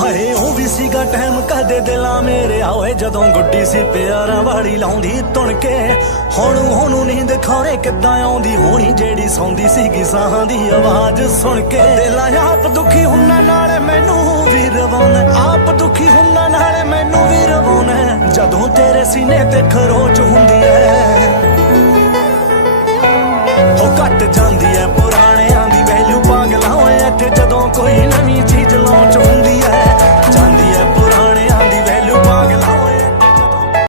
ਹਾਏ ਉਹ ਵੀ ਸੀਗਾ ਟਾਈਮ ਕਦੇ ਦਿਲਾਂ ਮੇਰੇ ਆਏ ਜਦੋਂ ਗੁੱਡੀ ਸੀ ਪਿਆਰਾਂ ਵਾਲੀ ਲਾਉਂਦੀ ਤੁਣ ਕੇ ਹੁਣ ਨੀਂਦ ਖੌਰੇ ਕਿੱਦਾਂ ਆਉਂਦੀ ਹੋਣੀ ਜਿਹੜੀ ਸੌਂਦੀ ਸੀਗੀ ਸਾਹਾਂ ਦੀ ਆਵਾਜ਼ ਸੁਣ ਕੇ ਦਿਲਾਂ ਆਪ ਦੁਖੀ ਹੁੰਨਾ ਨਾਲੇ ਮੈਨੂੰ ਵੀ ਰਵਾਉਣਾ ਆਪ ਦੁਖੀ ਹੁੰਨਾ ਨਾਲੇ ਮੈਨੂੰ ਵੀ ਰਵਾਉਣਾ ਜਦੋਂ ਤੇਰੇ ਸੀਨੇ ਤੇ ਖਰੋਚ ਹੁੰਦੀ ਐ ਹੋ ਘਟ ਜਾਂਦੀ ਐ